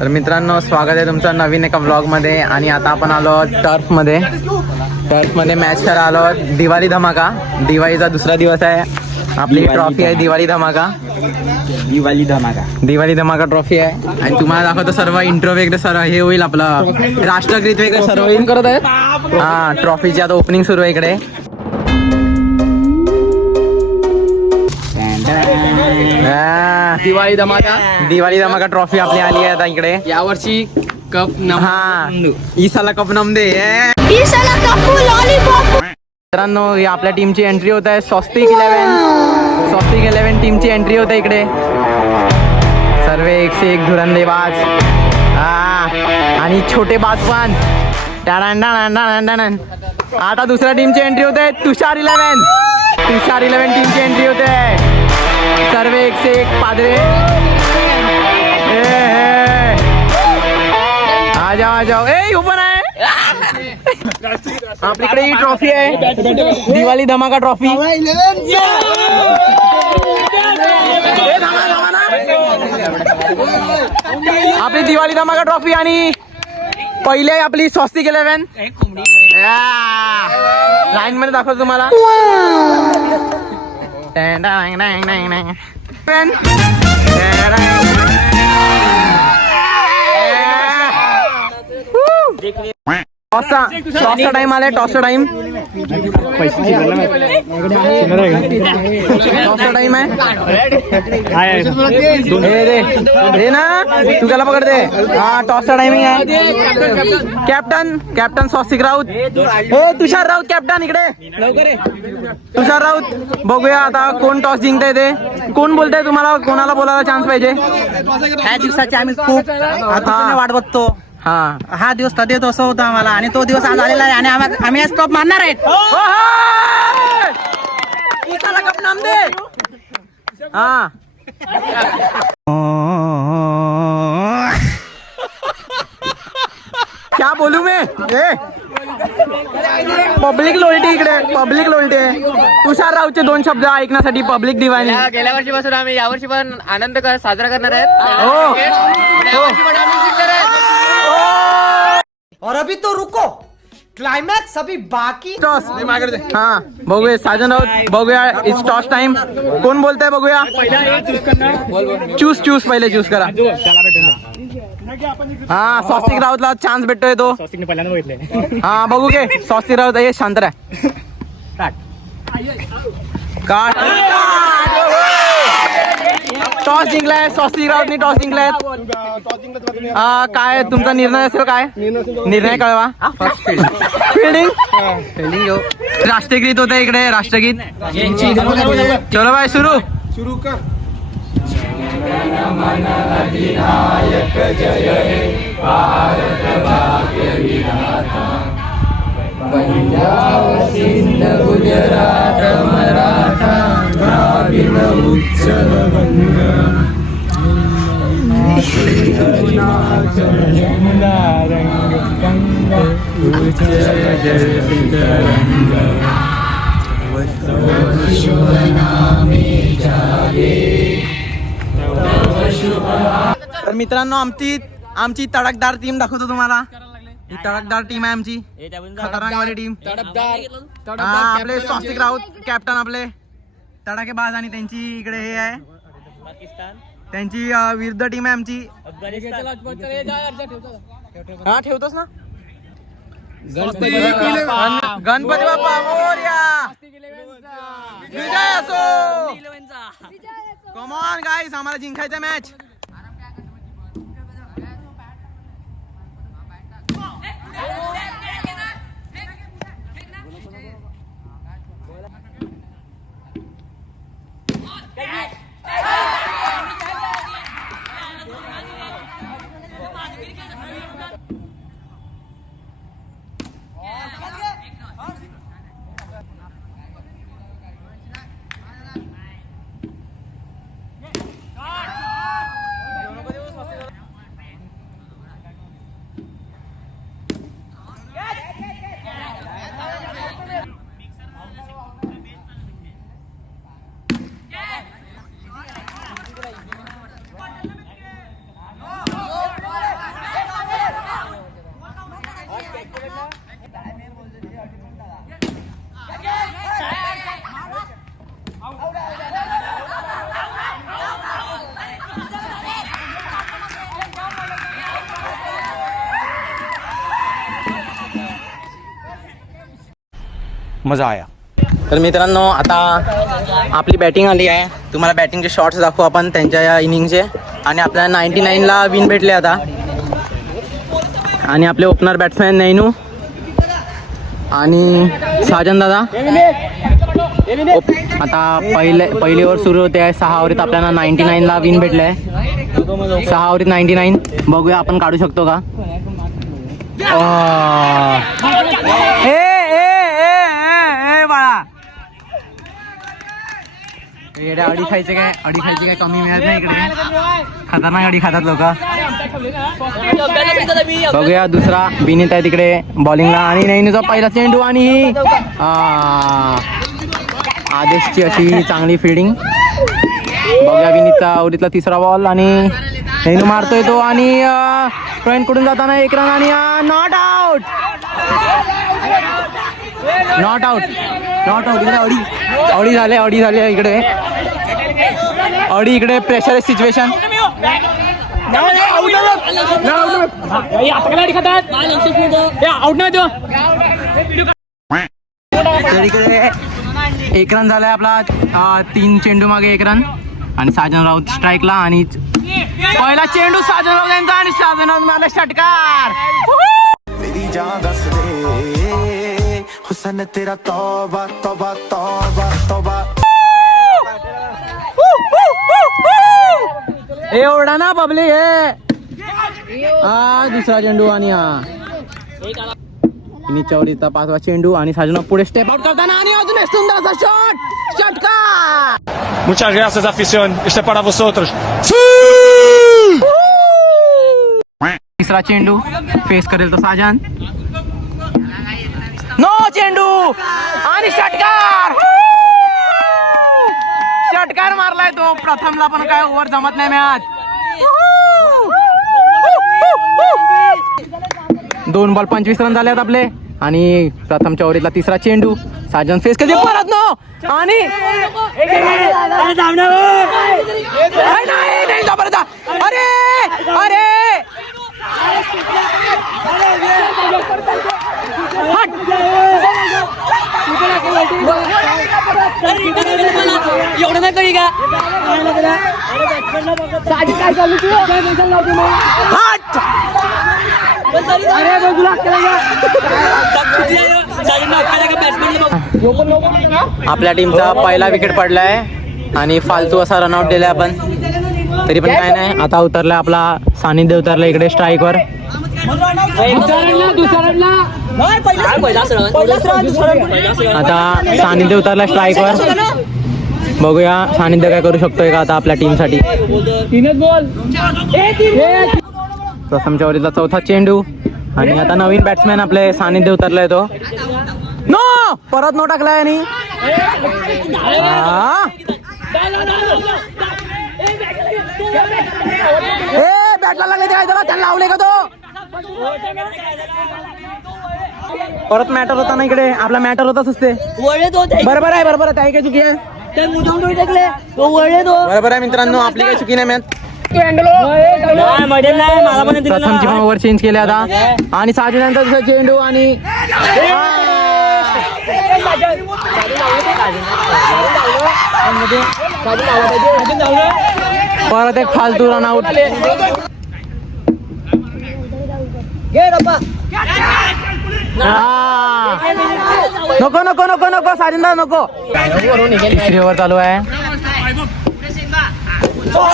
तर मित्रांनो, स्वागत आहे तुमचं नवीन एका व्लॉगमध्ये. आणि आता आपण आलो टर्फमध्ये मॅच करायला आलो. दिवाळी धमाका, दिवाळीचा दुसरा दिवस आहे. आपली ट्रॉफी आहे दिवाळी धमाका ट्रॉफी आहे. आणि तुम्हाला दाखवतो सर्व इंट्रो वगैरे सर्व हे होईल, आपलं राष्ट्रगीत वगैरे सर्व होईल करत आहेत. हा, ट्रॉफीची आता ओपनिंग सुरू आहे इकडे. दिवाळी धमाका ट्रॉफी आपली आली आहे आता इकडे. यावर्षी कप ईसाला कप नमदे. मित्रांनो, ही आपल्या टीमची एंट्री होत आहे. स्वस्तिक 11 टीमची एंट्री होते इकडे. सर्व 101 धुरंदेबाज आणि छोटे बाज पण. आता दुसऱ्या टीमची एंट्री होते. तुषार 11 टीमची एंट्री होते. सर्व 101 पादरे. आ जाओ. ए ओपन आहे आपल्याकडे. ही ट्रॉफी आहे दिवाळी धमाका ट्रॉफी. आपली दिवाळी धमाका ट्रॉफी. आणि पहिले आपली स्वस्तिक 11 लाईन मध्ये दाखवतो तुम्हाला. टॉसचा टाइम आलाय. टॉसचा टाइम आहे. ना तू त्याला पकडते. हा, टॉसचा टायमिंग आहे. कॅप्टन स्वस्तिक राऊत. हो, तुषार राऊत कॅप्टन इकडे लवकर. तुषार राऊत. बघूया आता कोण टॉस जिंकताय ते. कोण बोलताय तुम्हाला, कोणाला बोलायला चान्स पाहिजे. ह्या दिवसाची आम्ही खूप वाट बघतो. हा दिवस कधी येतो असं होतं आम्हाला, आणि तो दिवस आज आलेला आहे. आणि आम्ही आज टॉप मारणार आहेत. क्या बोलू मैं. पब्लिक लोयल्टी इकडे. Public loyalty. तुषार राऊतचे 2 शब्द ऐकण्यासाठी पब्लिक दिवाणी. गेल्या वर्षीपासून आम्ही यावर्षी पण आनंद साजरा करणार आहेत. और अभी तो रुको, क्लाइमॅक्स अभी बाकी. टॉस. हा, बघूया साजन राऊत. बघूया इट्स टॉस टाइम. कोण बोलताय बघूया. चूस पहिले चूस करा. हा, स्वस्तिक राऊतला चान्स भेटतोय तो. हा, बघू घे. स्वस्तिक राऊत हे शांत राह. टॉस जिंकलाय. स्वस्तिक राऊतनी टॉस जिंकलाय. काय तुमचा निर्णय असेल. काय निर्णय कळवा. फिल्डिंग राष्ट्रगीत होतं इकडे. राष्ट्रगीत. चलो बाय, सुरू कर. अधिनायक जय हे भारत भाग्य विधाता. पंजाब सिंध गुजरात मराठा द्राविड उत्कल गंगा. यमुना रंग गंगा शुभ नामे जागे. तर मित्रांनो, आमची तडकदार टीम दाखवतो तुम्हाला. ही तडकदार टीम आहे आमची, खतरनाकवाली टीम. आपले स्वस्तिक राऊत कॅप्टन आपले तडाखेबाज. आणि त्यांची इकडे हे आहे पाकिस्तान. त्यांची विरुद्ध टीम आहे आमची. हा, ठेवतोस ना. गणपती बाप्पा मोरया. विजय असो. कम ऑन गाईस, आम्हाला जिंकायचा मॅच. मज़ा आया। तर मित्रांनो आता आपली बॅटिंग आली आहे. तुम्हाला बॅटिंगचे शॉट्स दाखवू आपण त्यांच्या या इनिंगचे. आणि आपल्याला 99ला विन भेटले आता. आणि आपले ओपनर बॅट्समॅन नैनू आणि साजन दादा. आता पहिली ओव्हर सुरू होते आहे. 6 ओव्हरीत आपल्याला 99ला विन भेटले आहे. 6 ओव्हरीत 99. बघूया आपण काढू शकतो का. बाळा येड्या अडी खायचे काय कमी मिळत नाही इकडे. खतरनाक अडी खातात लोक. बघूया दुसरा बिनीत आहे तिकडे बॉलिंगला. आणि नैनूचा पहिला चेंडू आणि आदेशची अशी चांगली फिल्डिंग. बघूया विनीतचा ओव्हरीतला तिसरा बॉल आणि नैनू मारतोय तो. आणि पॉइंट कडून जाताना 1 रन आणि नॉट आउट. इकडे अडी झाले इकडे. अडी इकडे प्रेशर सिच्युएशन. तर इकडे 1 रन झालाय आपला. 3 चेंडू मागे 1 रन. आणि साजन राऊत स्ट्राईकला. आणि पहिला चेंडू साजन राऊत यांचा आणि साजन राऊत मारला षटकार. हुसन तेरा तौबा तौबा तौबा तौबा. एवढा ना पब्लिक हे. दुसरा चेंडू आणि चौरीचा 5वा चेंडू. आणि साजन पुढे स्टेप आउट करताना आणि अजून एक सुंदरचा शॉट. षटकार. Muchas gracias, afición. Este es para vosotros. तिसरा चेंडू फेस करेल तो साजन. नो चेंडू आणि षटकार मारलाय तो. प्रथमला पण काय ओव्हर जमत नाही मॅच. 2 बॉल 25 रन झाले आपले. आणि प्रथमच्या ओव्हरीतला तिसरा चेंडू साजन फेस कधी परत नो. आणि अरे एवढं नाही कळी का. आपल्या टीमचा पहिला विकेट पडलाय. आणि फालतू असा रनआउट दिलाय आपण. तरी पण काय नाही. आता उतरलाय आपला सानिध्य उतरला इकडे स्ट्राईकवर. आता सानिध्य उतरला स्ट्राईकवर. बघूया सानिध्य काय करू शकतोय का आता आपल्या टीमसाठी. प्रथमच्या ओव्हरीतला 4था चेंडू. आणि आता नवीन बॅट्समॅन आपले सानिध्य उतरलाय तो. नो परत नो टाकलाय. आणि बॅटला लागले ते त्यांना लावले का तो. परत मॅटर होता ना इकडे. आपला मॅटर होताच असते. बरोबर आहे काही काही चुकी आहे. बरोबर आहे मित्रांनो आपली काही चुकी नाही मॅच. प्रथमची पण ओव्हर चेंज केले आता. आणि साजनांचा दुसरा चेंडू. आणि परत एक फालतू रन आउट. नको नको नको नको साजिंदा नको. तिसरी ओव्हर चालू आहे.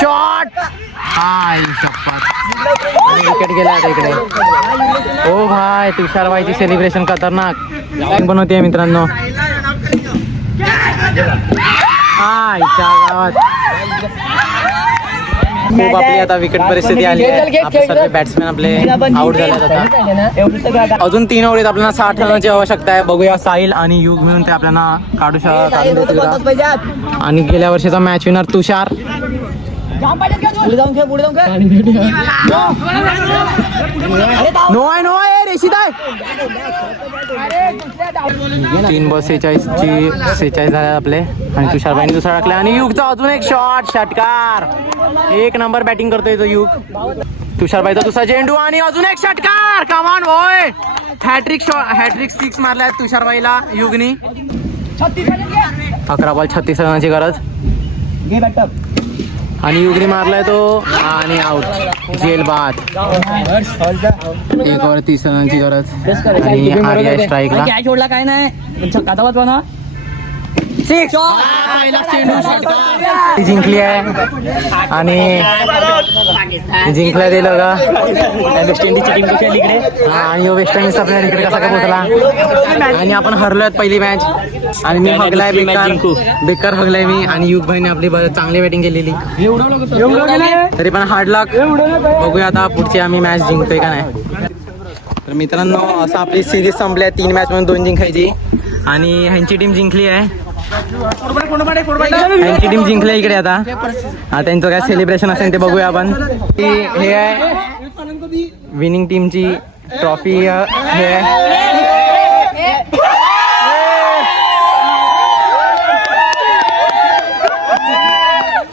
शॉट. विकेट गेला आता इकडे. ओ भाई तुषार भाईची सेलिब्रेशन खतरनाक पण होती मित्रांनो. गावात खूप आपली आता विकेट परिस्थिती आली आहे. आपले सर्व बॅट्समॅन आपले आउट झाले आता. अजून 3 ओव्हरीत आपल्याला 60 रनाची आवश्यकता आहे. बघूया साहिल आणि युग मिळून ते आपल्याला काढून देतील. आणि गेल्या वर्षीचा मॅच विनर तुषार. नो आहे रेशीद आहे. 3 बॉल 46 झाले आपले. आणि तुषारबाईंनी दुसरा टाकला. आणि युगचा अजून एक शॉट. षटकार. 1 नंबर बॅटिंग करतोय तो युग. तुषारबाईचा दुसरा चेंडू. आणि अजून एक षटकार. कमान होय. हॅट्रिक 6 मारल्या तुषारबाईला युगनी. 11 बॉल 36 रनाची गरज आणि युगनी मारलाय तो आणि आउट. जेल बाद. 1 ओव्हर 30 रनाची गरज आणि आर्या स्ट्राईकला. सोडला काय नाही छक्का जिंकली आहे आणि जिंकल्या दिलं का वेस्ट इंडिजच्या टीम कशी इकडे आणि वेस्ट इंडिज आपल्या इकडे कसा काय पोहोचला आणि आपण हरलोय पहिली मॅच आणि मी हगलाय बेकार हगलाय मी आणि युग भाईने आपली चांगली बॅटिंग केलेली तरी पण हार्ड लक. बघूया आता पुढची आम्ही मॅच जिंकतोय का नाही. तर मित्रांनो असं आपली सिरीज संपली आहे. 3 मॅच म्हणून 2 जिंकायची आणि ह्यांची टीम जिंकली आहे. त्यांची टीम जिंकली इकडे. आता त्यांचं काय सेलिब्रेशन असेल ते बघूया आपण. हे आहे विनिंग टीमची ट्रॉफी. हे आहे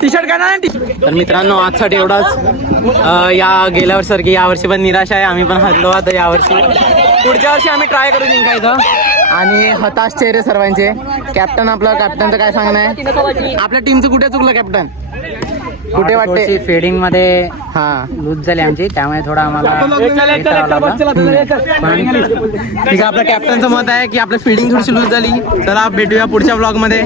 टी शर्ट का ना. तर मित्रांनो आजसाठी एवढाच. या गेल्या वर्षी यावर्षी पण निराश आहे. आम्ही पण हरलो आता यावर्षी. पुढच्या वर्षी आम्ही ट्राय करू जिंकायचं. आणि हताश चेहरे सर्वांचे. कॅप्टन आपलं कॅप्टनचं काय सांगणं आहे. आपल्या टीमचं कुठे चुकलं कॅप्टन कुठे वाटते. फिल्डिंग मध्ये हा लूज झाली आमची त्यामुळे थोडा आम्हाला ठीक आहे. आपल्या कॅप्टनचं मत आहे की आपलं फिल्डिंग थोडीशी लूज झाली. चला भेटूया पुढच्या ब्लॉग मध्ये.